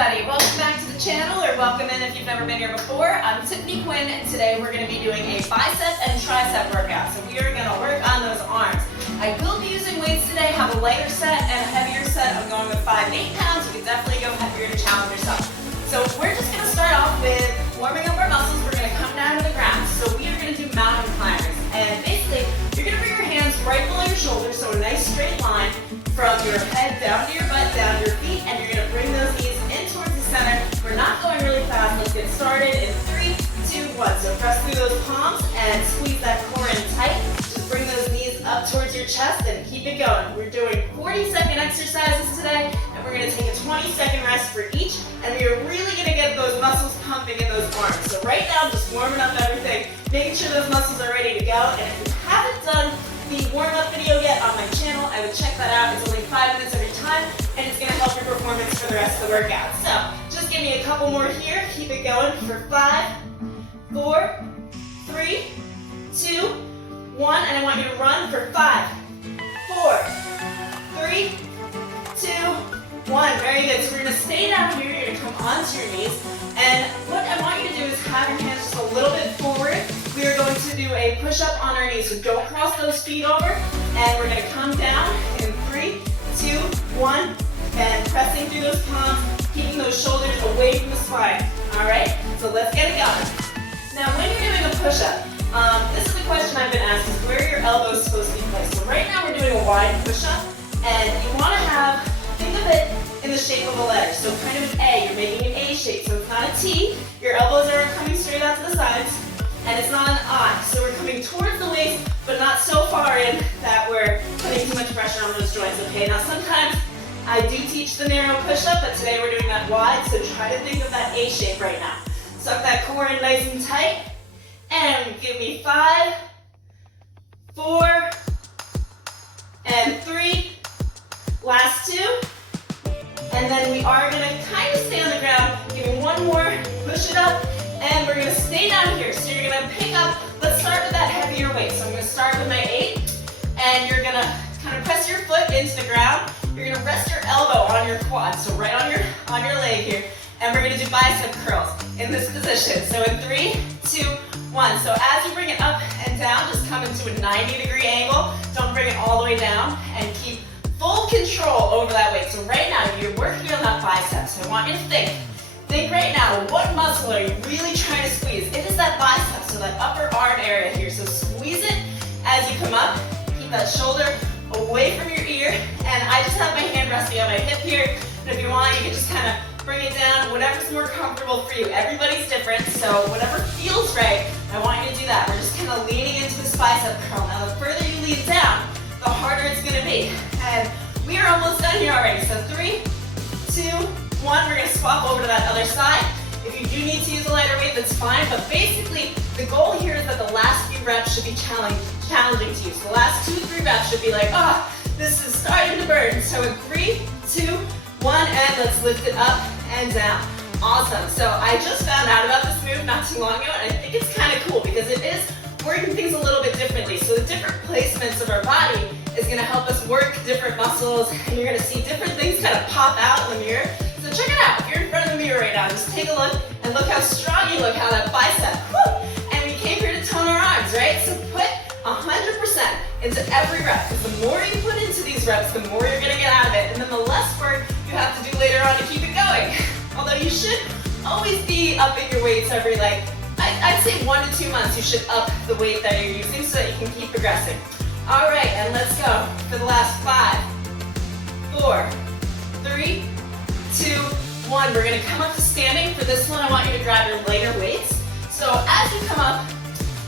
everybody, welcome back to the channel, or welcome in if you've never been here before. I'm Tiffany Quinn, and today we're going to be doing a bicep and tricep workout. So we are going to work on those arms. I will be using weights today, have a lighter set and a heavier set. I'm going with 5 and 8 pounds. You can definitely go heavier to challenge yourself. So we're just going to start off with warming up our muscles. We're going to come down to the ground. So we are going to do mountain climbers. And basically, you're going to bring your hands right below your shoulders, so a nice straight line from your head down to your butt, down to your feet, and you're going to bring those knees in towards the center. We're not going really fast. Let's get started in 3, 2, 1. So press through those palms and squeeze that core in tight. Just bring those knees up towards your chest and keep it going. We're doing 40-second exercises today, and we're going to take a 20-second rest for each, and we are really going to get those muscles pumping in those arms. So right now, just warming up everything, making sure those muscles are ready to go. And if you haven't done the warm-up video yet on my channel, I would check that out. It's only 5 minutes every time, and it's going to help your performance for the rest of the workout. So just give me a couple more here. Keep it going for 5, 4, 3, 2, 1, and I want you to run for 5, 4, 3, 2, 1. Very good. So we're going to stay down here. You're going to come onto your knees, and what I want you to do is have your hands just a little bit forward. We are going to do a push-up on our knees, so don't cross those feet over, and we're going to come down in 3, 2, 1, and pressing through those palms, keeping those shoulders away from the spine. All right, so let's get it going. Now, when you're doing a push-up, this is a question I've been asked, is where are your elbows supposed to be placed? So right now we're doing a wide push-up, and you want to have, think of it in the shape of a letter. So kind of an A, you're making an A shape, so it's not a T. Your elbows are coming straight out to the sides. And it's not an I, so we're coming towards the waist, but not so far in that we're putting too much pressure on those joints, okay? Now sometimes I do teach the narrow push-up, but today we're doing that wide, so try to think of that A shape right now. Suck that core in nice and tight, and give me 5, 4, and 3, last 2, and then we are gonna kind of stay on the ground, give me one more, push it up, and we're going to stay down here. So you're going to pick up, let's start with that heavier weight. So I'm going to start with my 8, and you're going to kind of press your foot into the ground. You're going to rest your elbow on your quad, so right on your leg here. And we're going to do bicep curls in this position. So in 3, 2, 1. So as you bring it up and down, just come into a 90-degree angle. Don't bring it all the way down, and keep full control over that weight. So right now, you're working on that bicep. So I want you to think right now, what muscle are you really trying to squeeze? It is that bicep, so that upper arm area here. So squeeze it as you come up. Keep that shoulder away from your ear. And I just have my hand resting on my hip here. And if you want, you can just kind of bring it down, whatever's more comfortable for you. Everybody's different, so whatever feels right, I want you to do that. We're just kind of leaning into this bicep curl. Now, the further you lean down, the harder it's going to be. And we are almost done here already. So 3, 2, 1, we're going to swap over to that other side. If you do need to use a lighter weight, that's fine. But basically, the goal here is that the last few reps should be challenging to you. So the last 2, 3 reps should be like, this is starting to burn. So in 3, 2, 1, and let's lift it up and down. Awesome. So I just found out about this move not too long ago, and I think it's kind of cool because it is working things a little bit differently. So the different placements of our body is going to help us work different muscles, and you're going to see different things kind of pop out in the mirror. So check it out. If you're in front of the mirror right now, just take a look and look how strong you look, how that bicep. Woo! And we came here to tone our arms, right? So put 100% into every rep, because the more you put into these reps, the more you're going to get out of it, and then the less work you have to do later on to keep it going. Although you should always be upping your weights every, I'd say 1 to 2 months, you should up the weight that you're using so that you can keep progressing. All right, and let's go for the last 5, 4, 3, 2, 1. We're going to come up to standing. For this one, I want you to grab your lighter weights. So as you come up,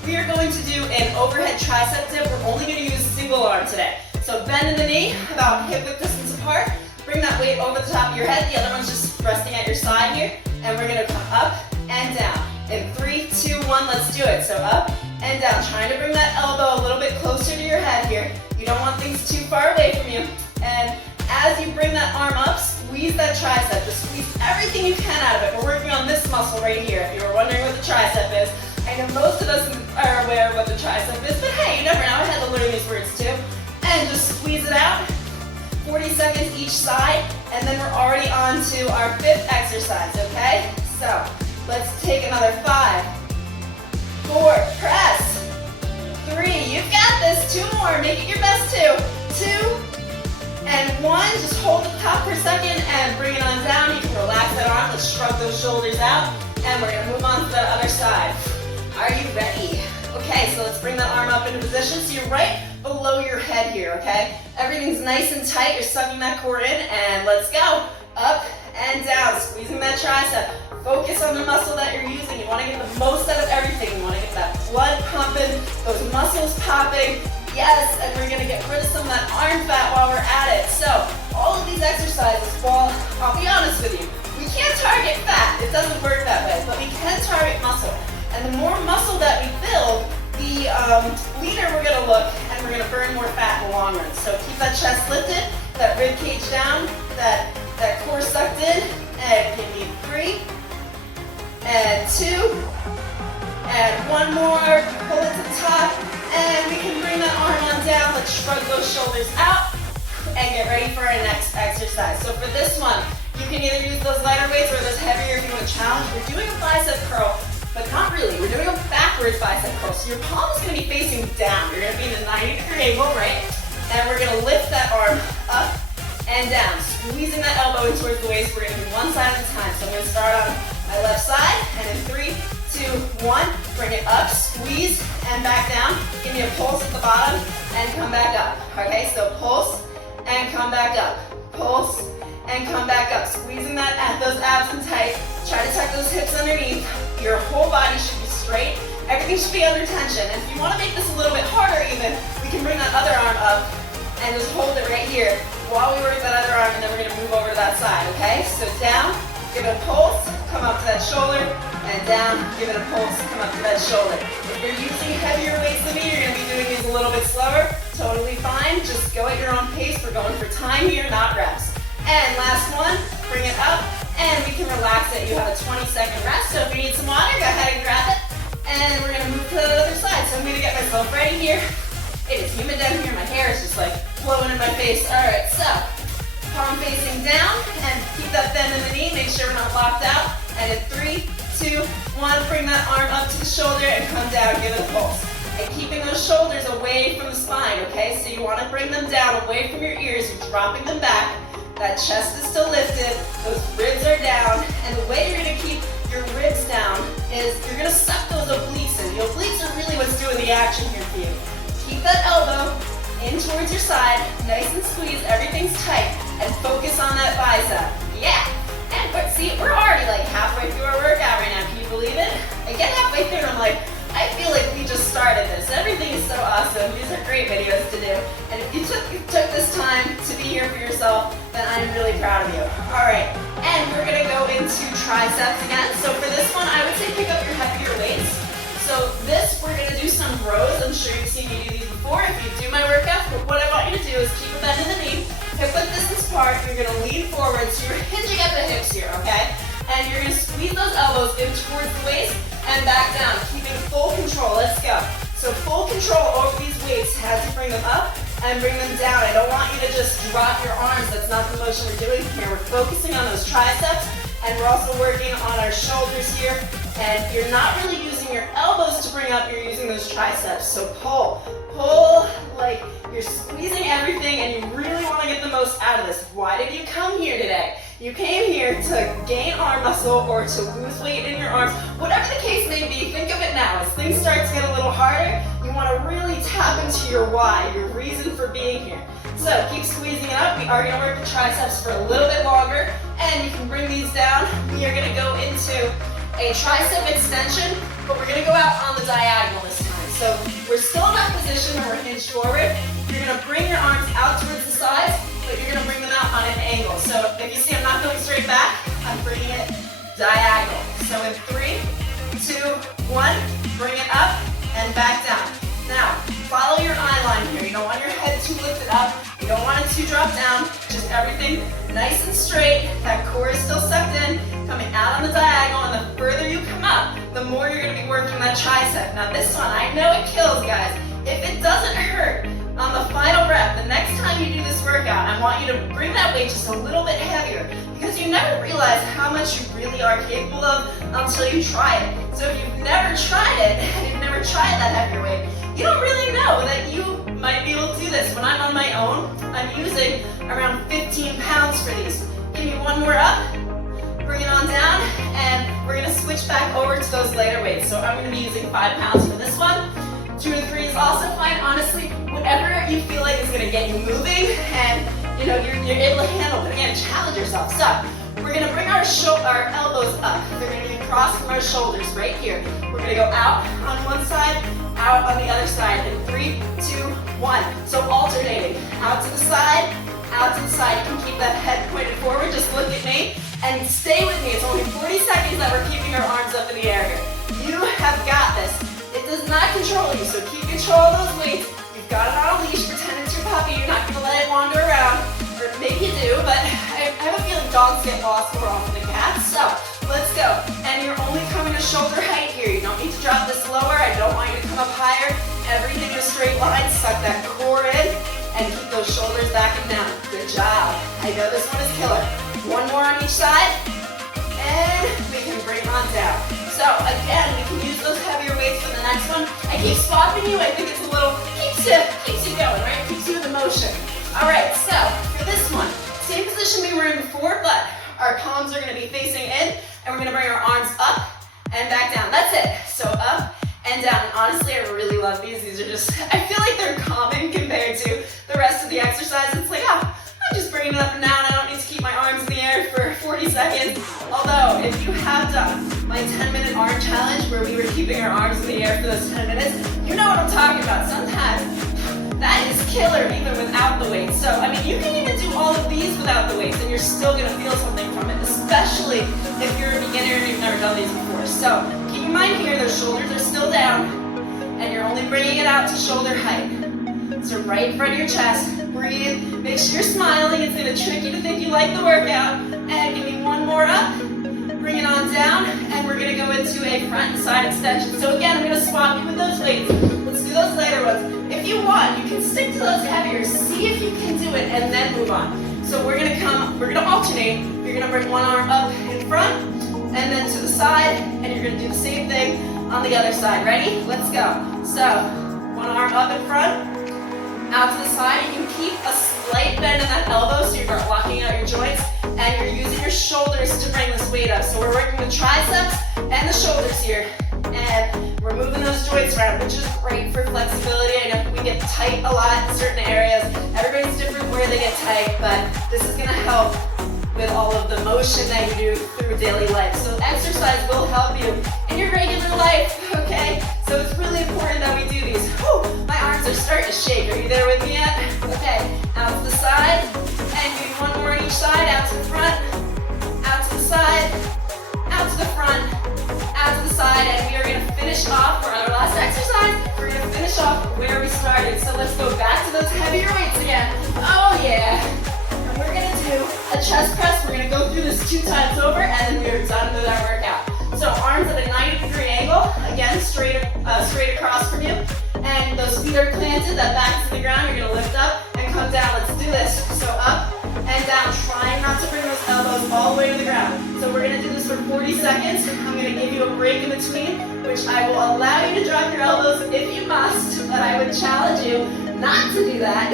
we are going to do an overhead tricep dip. We're only going to use single arm today. So bend in the knee, about hip width distance apart. Bring that weight over the top of your head. The other one's just resting at your side here. And we're going to come up and down. In 3, 2, 1, let's do it. So up and down. Trying to bring that elbow a little bit closer to your head here. You don't want things too far away from you. And as you bring that arm up, squeeze that tricep. Just squeeze everything you can out of it. We're working on this muscle right here. If you were wondering what the tricep is, I know most of us are aware of what the tricep is, but hey, you never know. I had to learn these words too. And just squeeze it out. 40 seconds each side, and then we're already on to our 5th exercise, okay? So let's take another 5, 4, press, 3, you've got this, 2 more, make it your best 2, 2, and 1, just hold the top for a second and bring it on down. You can relax that arm, let's shrug those shoulders out, and we're gonna move on to the other side. Are you ready? Okay, so let's bring that arm up into position so you're right below your head here, okay? Everything's nice and tight, you're sucking that core in, and let's go. Up and down, squeezing that tricep. Focus on the muscle that you're using. You wanna get the most out of everything. You wanna get that blood pumping, those muscles popping. Yes, and we're gonna get rid of some of that arm fat while we're at it. So, all of these exercises, well, I'll be honest with you, we can't target fat. It doesn't work that way, but we can target muscle. And the more muscle that we build, the leaner we're gonna look, and we're gonna burn more fat in the long run. So keep that chest lifted, that rib cage down, that core sucked in, and give me 3, and 2, and 1 more, pull it to the top, and we can bring that arm on down. Let's shrug those shoulders out, and get ready for our next exercise. So for this one, you can either use those lighter weights or those heavier if you want to challenge. We're doing a bicep curl, but not really. We're doing a backwards bicep curl. So your palm is going to be facing down. You're going to be in a 90-degree angle, right? And we're going to lift that arm up and down, squeezing that elbow in towards the waist. We're going to do one side at a time. So I'm going to start on my left side, and in 3, 2, 1, bring it up, squeeze, and back down. Give me a pulse at the bottom, and come back up. Okay, so pulse, and come back up. Pulse, and come back up. Squeezing those abs in tight. Try to tuck those hips underneath. Your whole body should be straight. Everything should be under tension. And if you want to make this a little bit harder even, we can bring that other arm up and just hold it right here while we work that other arm, and then we're going to move over to that side, okay? So down, give it a pulse, come up to that shoulder, and down, give it a pulse, come up to that shoulder. If you're using heavier weights than me, you're going to be doing these a little bit slower. Totally fine. Just go at your own pace. We're going for time here, not reps. And last one, bring it up, and we can relax it. You have a 20-second rest, so if you need some water, go ahead and grab it. And we're going to move to the other side. So I'm going to get myself ready here. It is humid down here. My hair is just like blowing in my face. All right, so palm facing down, and keep that bend in the knee. Make sure we're not locked out. And in 3, 2, 1, bring that arm up to the shoulder and come down. Give it a pulse. And keeping those shoulders away from the spine, okay? So you want to bring them down away from your ears. You're dropping them back. That chest is still lifted. Those ribs are down. And the way you're going to keep your ribs down is you're going to suck those obliques in. The obliques are really what's doing the action here for you. Keep that elbow in towards your side, nice and squeezed, everything's tight, and focus on that bicep. Yeah, but see, we're already like halfway through our workout right now, can you believe it? I get halfway through and I'm like, I feel like we just started this. Everything is so awesome. These are great videos to do. And if you took this time to be here for yourself, then I'm really proud of you. All right, and we're gonna go into triceps again. So for this one, I would say pick up your heavier weights. So this, we're gonna do some rows. I'm sure you've seen me do these before if you do my workouts, but what I want you to do is keep a bend in the knee, hip width distance apart. You're gonna lean forward, so you're hinging at the hips here, okay? And you're gonna squeeze those elbows in towards the waist and back down, keeping full control. Let's go. So full control over these weights as you bring them up and bring them down. I don't want you to just drop your arms. That's not the motion we're doing here. We're focusing on those triceps, and we're also working on our shoulders here. And you're not really using your elbows to bring up, you're using those triceps. So pull, like you're squeezing everything, and you really want to get the most out of this. Why did you come here today? You came here to gain arm muscle or to lose weight in your arms. Whatever the case may be, think of it now. As things start to get a little harder, you want to really tap into your why, your reason for being here. So keep squeezing it up. We are going to work the triceps for a little bit longer, and you can bring these down. We are going to go into a tricep extension, but we're going to go out on the diagonal this time. So we're still in that position where we're hinged forward. You're going to bring your arms out towards the sides, but you're going to bring them out on an angle. So if you see I'm not going straight back, I'm bringing it diagonal. So in 3, 2, 1, bring it up and back down. Now, follow your eye line here. You don't want your head too lifted up. You don't want it to drop down. Just everything nice and straight. That core is still sucked in, coming out on the diagonal, and the further you come up, the more you're going to be working that tricep. Now this one, I know it kills, guys. If it doesn't hurt, On the final rep, the next time you do this workout, I want you to bring that weight just a little bit heavier because you never realize how much you really are capable of until you try it. So if you've never tried it, and you've never tried that heavier weight, you don't really know that you might be able to do this. When I'm on my own, I'm using around 15 pounds for these. Give me one more up, bring it on down, and we're gonna switch back over to those lighter weights. So I'm gonna be using 5 pounds for this one. 2 to 3 is also fine. Honestly, whatever you feel like is gonna get you moving and you're able to handle. But again, challenge yourself. So we're gonna bring our elbows up. They're gonna be across from our shoulders right here. We're gonna go out on one side, out on the other side in 3, 2, 1. So alternating, out to the side, out to the side. You can keep that head pointed forward. Just look at me and stay with me. It's only 40 seconds that we're keeping our arms up in the air here. You have got this. It does not control you, so keep control of those weights. You've got it on a leash, pretend it's your puppy. You're not gonna let it wander around, or maybe you do, but I have a feeling dogs get lost more often than cats. So let's go. And you're only coming to shoulder height here. You don't need to drop this lower. I don't want you to come up higher. Everything in a straight line. Suck that core in and keep those shoulders back and down. Good job. I know this one is killer. One more on each side, and we can bring on down. So again, we can use those heavier weights for the next one. I keep swapping you. I think it's a little, keeps you going, right? Keeps you in the motion. All right, so for this one, same position we were in before, but our palms are gonna be facing in, and we're gonna bring our arms up and back down. That's it. So up and down. And honestly, I really love these. These are just, I feel like they're common compared to the rest of the exercise. It's like, I'm just bringing it up and down. I don't need to keep my arms in the air for 40 seconds. Although, if you have done my 10-minute arm challenge where we were keeping our arms in the air for those 10 minutes, you know what I'm talking about. Sometimes that is killer even without the weights. So, I mean, you can even do all of these without the weights and you're still gonna feel something from it, especially if you're a beginner and you've never done these before. So, keep in mind here, those shoulders are still down and you're only bringing it out to shoulder height. So right in front of your chest, breathe, make sure you're smiling. It's gonna trick you to think you like the workout. And give me one more up, bring it on down, and we're gonna go into a front and side extension. So again, I'm gonna swap you with those weights. Let's do those lighter ones. If you want, you can stick to those heavier. See if you can do it and then move on. So we're gonna alternate. You're gonna bring one arm up in front and then to the side, and you're gonna do the same thing on the other side. Ready? Let's go. So, one arm up in front, out to the side. You can keep a slight bend in that elbow so you're not locking out your joints, and you're using your shoulders to bring this weight up. So we're working the triceps and the shoulders here, and we're moving those joints around, which is great for flexibility. I know we get tight a lot in certain areas. Everybody's different where they get tight, but this is gonna help with all of the motion that you do through daily life. So exercise will help you in your regular life, okay? So it's really important that we do these. Whew, my arms are starting to shake. Are you there with me yet? Okay, out to the side, and maybe one more on each side, out to the front, out to the side, out to the front, out to the side, and we are gonna finish off for our last exercise. We're gonna finish off where we started. So let's go back to those heavier weights again. Oh yeah. And we're gonna do a chest press. We're gonna go through this 2 times over, and then we are done with our workout. So arms at a 90-degree angle, again, straight across from you. And those feet are planted, that back to the ground. You're gonna lift up and come down. Let's do this. So up and down, trying not to bring those elbows all the way to the ground. So we're gonna do this for 40 seconds. I'm gonna give you a break in between, which I will allow you to drop your elbows if you must, but I would challenge you not to do that.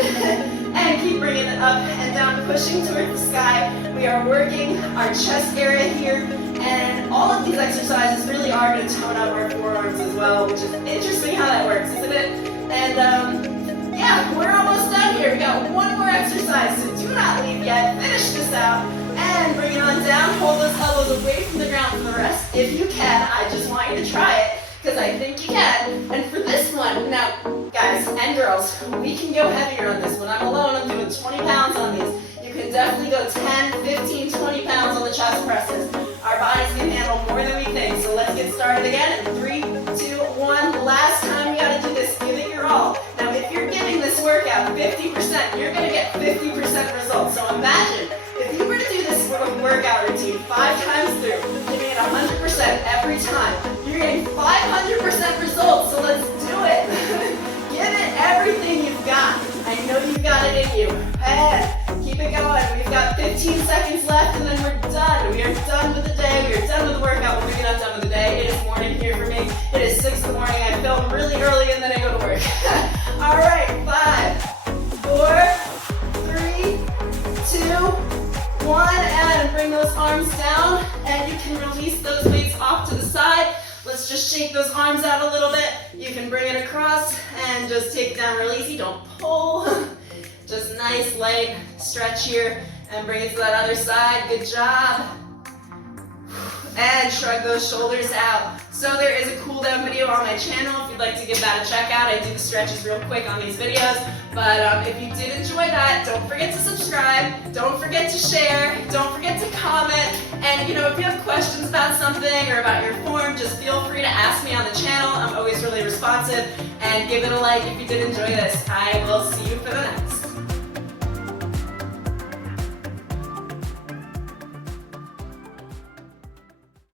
And keep bringing it up and down, pushing towards the sky. We are working our chest area here, and all of these exercises really are going to tone up our forearms as well, which is interesting how that works, isn't it? And yeah, we're almost done here. We got one more exercise, so do not leave yet. Finish this out and bring it on down. Hold those elbows away from the ground for the rest. If you can, I just want you to try it, because I think you can. And for this one, now guys and girls, we can go heavier on this. When I'm alone, I'm doing 20 pounds on these. You can definitely go 10, 15, 20 pounds on the chest presses. Our bodies can handle more than we think. So let's get started again in 3, 2, 1. Last time we gotta do this, give it your all. Now if you're giving this workout 50%, you're gonna get 50% results. So imagine if you were to do this workout routine 5 times through, giving it 100% every time, you're getting 500% results. So let's do it. Give it everything you've got. 15 seconds left and then we're done. We are done with the day. We are done with the workout. We're maybe not done with the day. It is morning here for me. It is 6 in the morning. I film really early and then I go to work. All right, 5, 4, 3, 2, 1, and bring those arms down and you can release those weights off to the side. Let's just shake those arms out a little bit. You can bring it across and just take it down real easy. Don't pull. Just nice, light stretch here and bring it to that other side. Good job. And shrug those shoulders out. So there is a cool down video on my channel if you'd like to give that a check out. I do the stretches real quick on these videos. But if you did enjoy that, don't forget to subscribe. Don't forget to share. Don't forget to comment. And if you have questions about something or about your form, just feel free to ask me on the channel. I'm always really responsive. And give it a like if you did enjoy this. I will see you for the next.